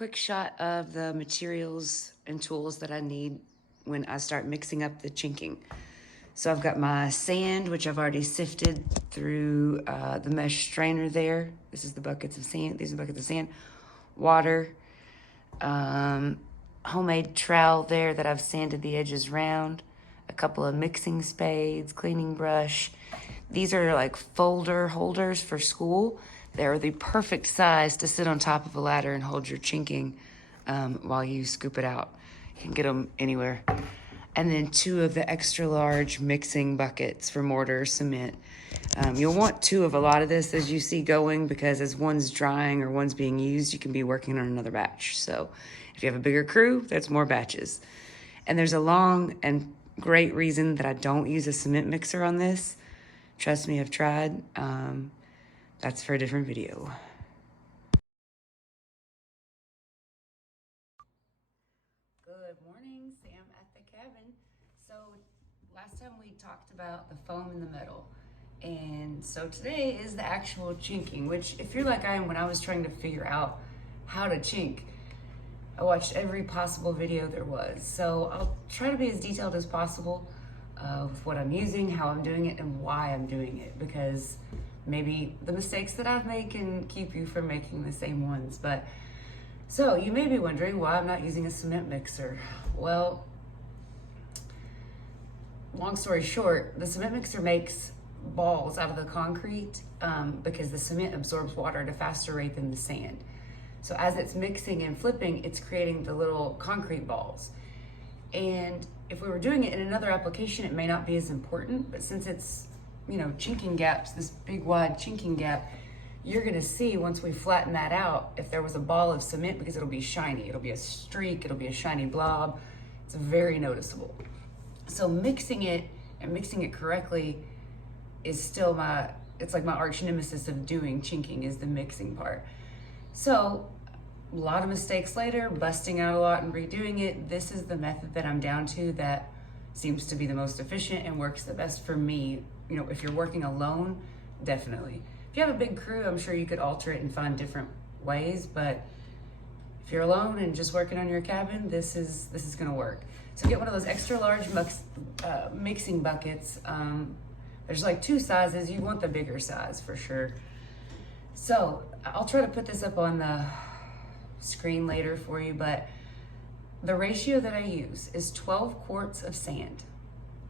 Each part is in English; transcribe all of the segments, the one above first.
quick shot of the materials and tools that I need when I start mixing up the chinking. So I've got my sand, which I've already sifted through the mesh strainer there. This is the buckets of sand. These are the buckets of sand. Water. Homemade trowel there that I've sanded the edges round. A couple of mixing spades, cleaning brush. These are like folder holders for school. They're the perfect size to sit on top of a ladder and hold your chinking while you scoop it out. You can get them anywhere. And then 2 of the extra large mixing buckets for mortar, cement. You'll want 2 of a lot of this as you see going, because as one's drying or one's being used, you can be working on another batch. So if you have a bigger crew, that's more batches. And there's a long and great reason that I don't use a cement mixer on this. Trust me, I've tried. That's for a different video. Good morning, Sam at the cabin. So last time we talked about the foam in the metal. And so today is the actual chinking, which if you're like I am, when I was trying to figure out how to chink, I watched every possible video there was. So I'll try to be as detailed as possible with what I'm using, how I'm doing it, and why I'm doing it, because maybe the mistakes that I've made can keep you from making the same ones. But so you may be wondering why I'm not using a cement mixer. Well, long story short, the cement mixer makes balls out of the concrete because the cement absorbs water at a faster rate than the sand. So as it's mixing and flipping, it's creating the little concrete balls. And if we were doing it in another application, it may not be as important, but since it's, you know, chinking gaps, this big wide chinking gap, you're gonna see once we flatten that out, if there was a ball of cement, because it'll be shiny, it'll be a streak, it'll be a shiny blob. It's very noticeable. So mixing it and mixing it correctly is still it's like my arch nemesis of doing chinking, is the mixing part. So a lot of mistakes later, busting out a lot and redoing it. This is the method that I'm down to that seems to be the most efficient and works the best for me. You know, if you're working alone, definitely. If you have a big crew, I'm sure you could alter it and find different ways, but if you're alone and just working on your cabin, this is gonna work. So get one of those extra large mixing buckets. There's like 2 sizes. You want the bigger size for sure. So I'll try to put this up on the screen later for you, but the ratio that I use is 12 quarts of sand.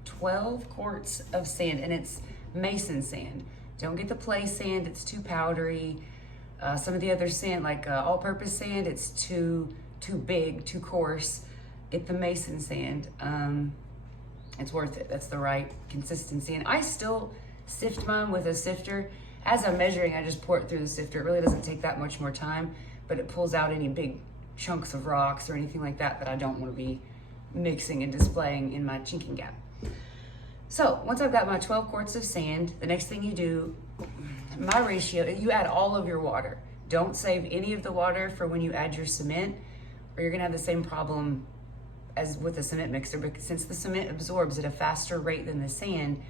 12 quarts of sand, and it's mason sand. Don't get the play sand, it's too powdery. Some of the other sand, like all-purpose sand, it's too big, too coarse. Get the mason sand. It's worth it. That's the right consistency. And I still sift mine with a sifter. As I'm measuring, I just pour it through the sifter. It really doesn't take that much more time, but it pulls out any big chunks of rocks or anything like that that I don't want to be mixing and displaying in my chinking gap. So once I've got my 12 quarts of sand, the next thing you do, my ratio, you add all of your water. Don't save any of the water for when you add your cement, or you're gonna have the same problem as with the cement mixer, because since the cement absorbs at a faster rate than the sand,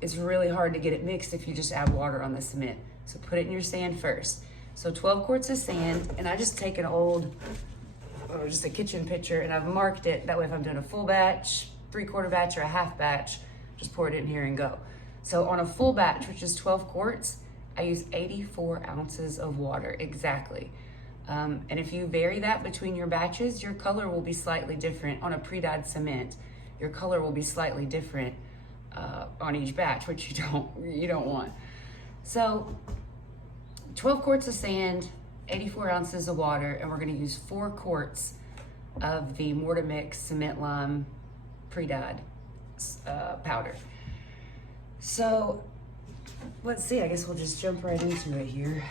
it's really hard to get it mixed if you just add water on the cement. So put it in your sand first. So 12 quarts of sand, and I just take an old, or just a kitchen pitcher, and I've marked it. That way if I'm doing a full batch, 3/4 batch, or a half batch, just pour it in here and go. So on a full batch, which is 12 quarts, I use 84 ounces of water, exactly. And if you vary that between your batches, your color will be slightly different. On a pre-dyed cement, your color will be slightly different on each batch, which you don't want. So 12 quarts of sand, 84 ounces of water, and we're gonna use 4 quarts of the Mortar Mix Cement Lime pre-dyed powder. So let's see, I guess we'll just jump right into it here.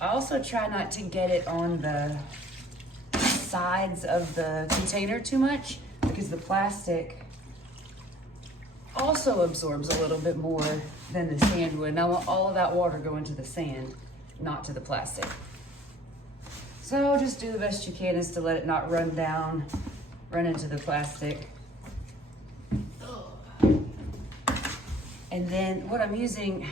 I also try not to get it on the sides of the container too much, because the plastic also absorbs a little bit more than the sand would. And I want all of that water going to the sand, not to the plastic. So just do the best you can, is to let it not run into the plastic. And then what I'm using,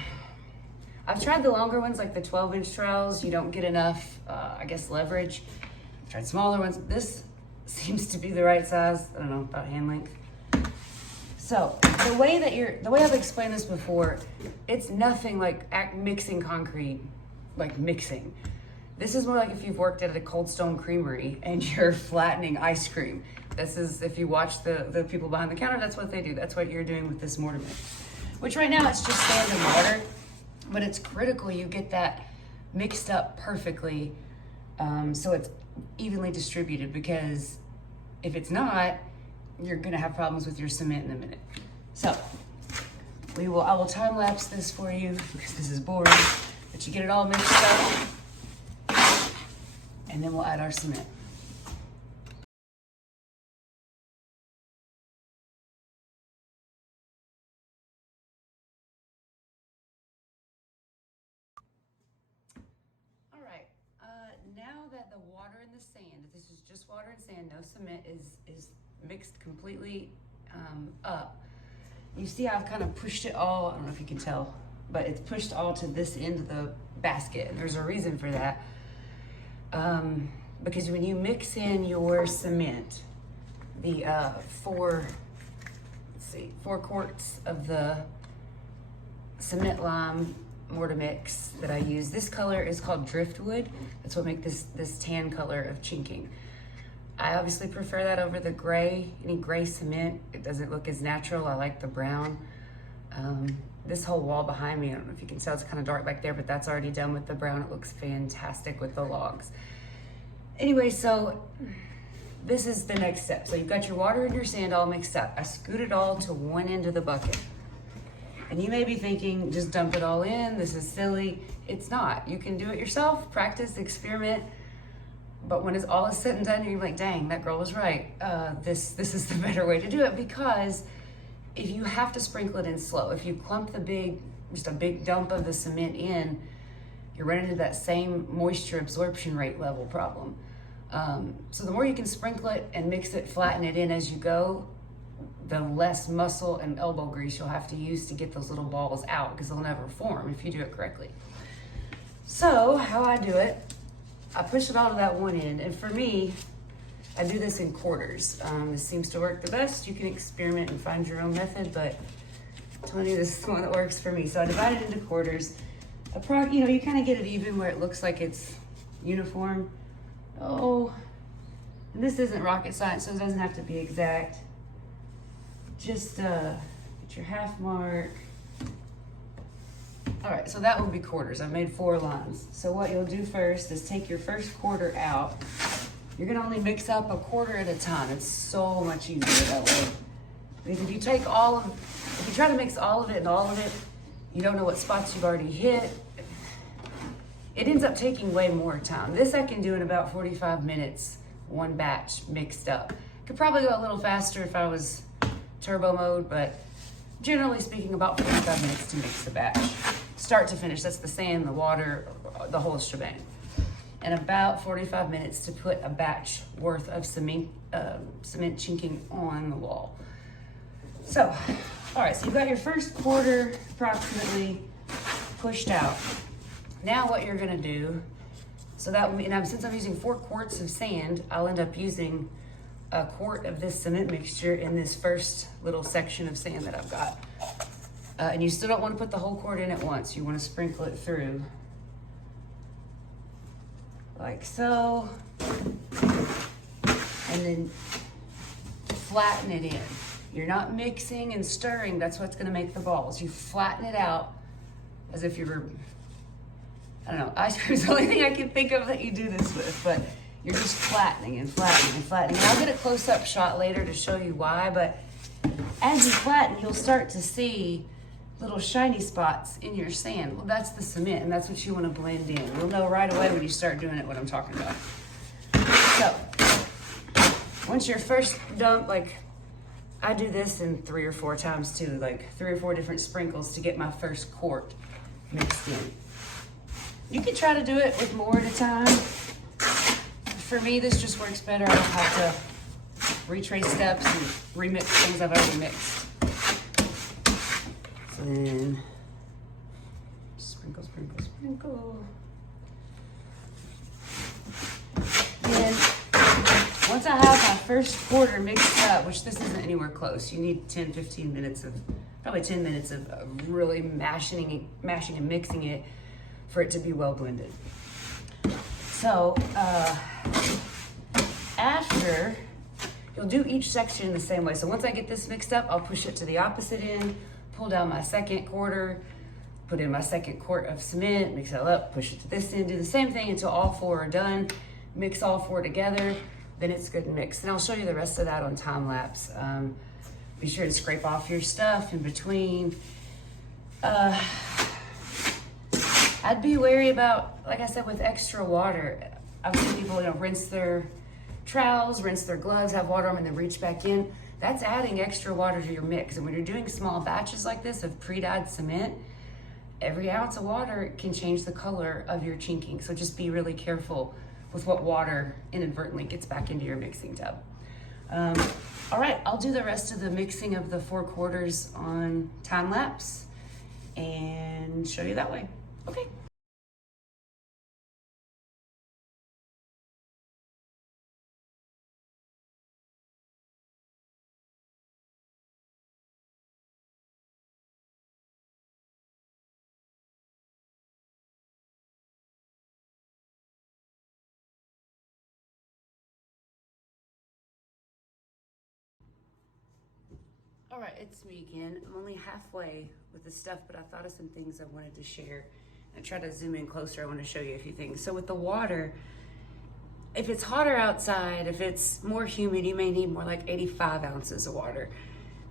I've tried the longer ones, like the 12-inch trowels. You don't get enough, I guess, leverage. I've tried smaller ones. This seems to be the right size. I don't know, about hand length. So the way I've explained this before, it's nothing like mixing concrete, like mixing. This is more like if you've worked at a Cold Stone Creamery and you're flattening ice cream. This is, if you watch the people behind the counter, that's what they do. That's what you're doing with this mortar mix. Which right now it's just sand and water, but it's critical you get that mixed up perfectly so it's evenly distributed, because if it's not, you're gonna have problems with your cement in a minute. So I will time lapse this for you because this is boring, but you get it all mixed up and then we'll add our cement. All right, now that the water and the sand, this is just water and sand, no cement, is mixed completely up. You see I've kind of pushed it all, I don't know if you can tell, but it's pushed all to this end of the basket. And there's a reason for that. Because when you mix in your cement, the 4 quarts of the cement lime mortar mix that I use. This color is called driftwood. That's what makes this tan color of chinking. I obviously prefer that over the gray, any gray cement. It doesn't look as natural. I like the brown. This whole wall behind me, I don't know if you can tell, it's kind of dark back there, but that's already done with the brown. It looks fantastic with the logs. Anyway, so this is the next step. So you've got your water and your sand all mixed up. I scoot it all to one end of the bucket. And you may be thinking, just dump it all in, this is silly. It's not. You can do it yourself, practice, experiment. But when it's all is said and done, you're like, dang, that girl was right. This is the better way to do it, because if you have to sprinkle it in slow, if you clump just a big dump of the cement in, you're running into that same moisture absorption rate level problem. So the more you can sprinkle it and mix it, flatten it in as you go, the less muscle and elbow grease you'll have to use to get those little balls out, because they'll never form if you do it correctly. So how I do it, I push it all to that one end, and for me, I do this in quarters. This seems to work the best. You can experiment and find your own method, but I'm telling you, this is the one that works for me. So I divide it into quarters. You kind of get it even where it looks like it's uniform. Oh, and this isn't rocket science, so it doesn't have to be exact. Just get your half mark. All right, so that would be quarters. I've made 4 lines. So what you'll do first is take your first quarter out. You're gonna only mix up a quarter at a time. It's so much easier that way. Because if you try to mix all of it and all of it, you don't know what spots you've already hit. It ends up taking way more time. This I can do in about 45 minutes, one batch mixed up. Could probably go a little faster if I was turbo mode, but generally speaking, about 45 minutes to mix the batch. Start to finish, that's the sand, the water, the whole shebang. And about 45 minutes to put a batch worth of cement chinking on the wall. So, all right, so you've got your first quarter approximately pushed out. Now what you're gonna do, so that, and since I'm using 4 quarts of sand, I'll end up using a quart of this cement mixture in this first little section of sand that I've got. And you still don't want to put the whole quart in at once. You want to sprinkle it through. Like so. And then flatten it in. You're not mixing and stirring. That's what's going to make the balls. You flatten it out as if you were, I don't know, ice cream is the only thing I can think of that you do this with, but you're just flattening and flattening and flattening. And I'll get a close-up shot later to show you why, but as you flatten, you'll start to see little shiny spots in your sand. Well, that's the cement, and that's what you want to blend in. You'll know right away when you start doing it what I'm talking about. So, once your first dump, like, I do this in 3 or 4 times too, like 3 or 4 different sprinkles to get my first quart mixed in. You could try to do it with more at a time. For me, this just works better. I don't have to retrace steps and remix things I've already mixed. So then, just Sprinkle, sprinkle, sprinkle. And once I have my first quarter mixed up, which this isn't anywhere close, you need 10, 15 minutes of, probably 10 minutes of really mashing and mixing it for it to be well blended. So after, you'll do each section the same way. So once I get this mixed up, I'll push it to the opposite end, pull down my second quarter, put in my second quart of cement, mix it all up, push it to this end, do the same thing until all four are done, mix all four together, then it's good and mixed. And I'll show you the rest of that on time lapse. Be sure to scrape off your stuff in between. I'd be wary about, like I said, with extra water. I've seen people, rinse their trowels, rinse their gloves, have water on them, and then reach back in. That's adding extra water to your mix. And when you're doing small batches like this of pre-dyed cement, every ounce of water can change the color of your chinking. So just be really careful with what water inadvertently gets back into your mixing tub. All right, I'll do the rest of the mixing of the 4 quarters on time lapse and show you that way. Okay. All right, it's me again. I'm only halfway with the stuff, but I thought of some things I wanted to share. I try to zoom in closer. I want to show you a few things. So with the water, if it's hotter outside, if it's more humid, you may need more like 85 ounces of water,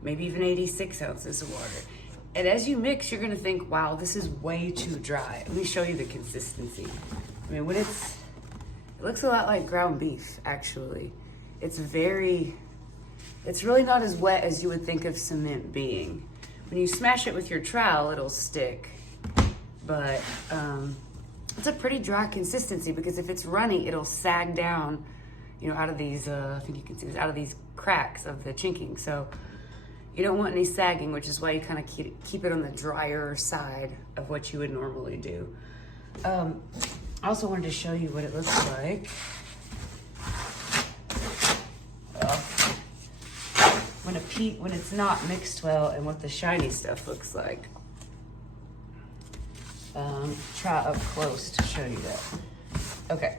maybe even 86 ounces of water. And as you mix, you're gonna think, wow, this is way too dry. Let me show you the consistency. I mean, it looks a lot like ground beef, actually. It's really not as wet as you would think of cement being. When you smash it with your trowel, it'll stick. But it's a pretty dry consistency because if it's runny, it'll sag down, out of these, I think you can see this, out of these cracks of the chinking. So you don't want any sagging, which is why you kind of keep it on the drier side of what you would normally do. I also wanted to show you what it looks like. When it's not mixed well and what the shiny stuff looks like. Try up close to show you that. Okay.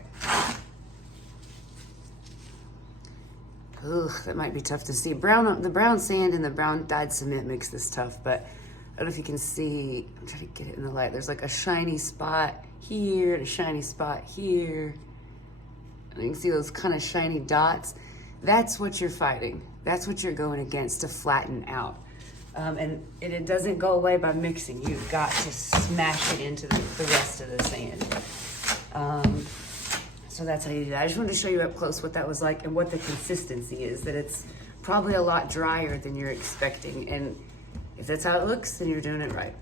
Ugh, that might be tough to see. The brown sand and the brown dyed cement makes this tough, but I don't know if you can see. I'm trying to get it in the light. There's like a shiny spot here and a shiny spot here. And you can see those kind of shiny dots. That's what you're fighting. That's what you're going against to flatten out. And it doesn't go away by mixing. You've got to smash it into the rest of the sand. So that's how you do that. I just wanted to show you up close what that was like and what the consistency is, that it's probably a lot drier than you're expecting. And if that's how it looks, then you're doing it right.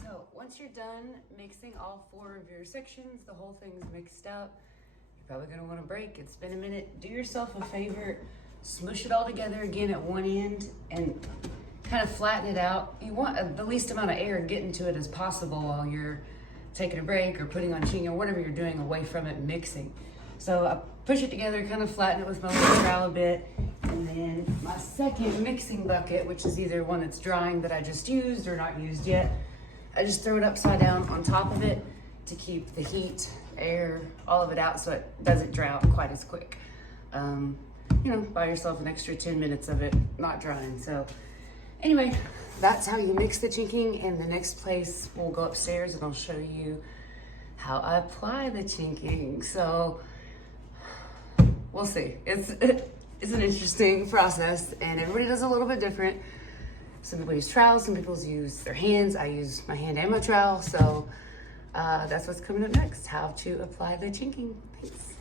So once you're done mixing all 4 of your sections, the whole thing's mixed up, you're probably gonna wanna break. It's been a minute. Do yourself a favor, smush it all together again at one end and kind of flatten it out. You want the least amount of air getting to it as possible while you're taking a break or putting on chinking or whatever you're doing away from it, mixing. So I push it together, kind of flatten it with my little trowel a bit, and then my second mixing bucket, which is either one that's drying that I just used or not used yet, I just throw it upside down on top of it to keep the heat, air, all of it out so it doesn't dry out quite as quick. Buy yourself an extra 10 minutes of it not drying. So anyway, that's how you mix the chinking. And the next place we'll go upstairs and I'll show you how I apply the chinking. So we'll see. It's an interesting process and everybody does a little bit different. Some people use trowels, some people use their hands. I use my hand and my trowel. So that's what's coming up next, how to apply the chinking. Thanks.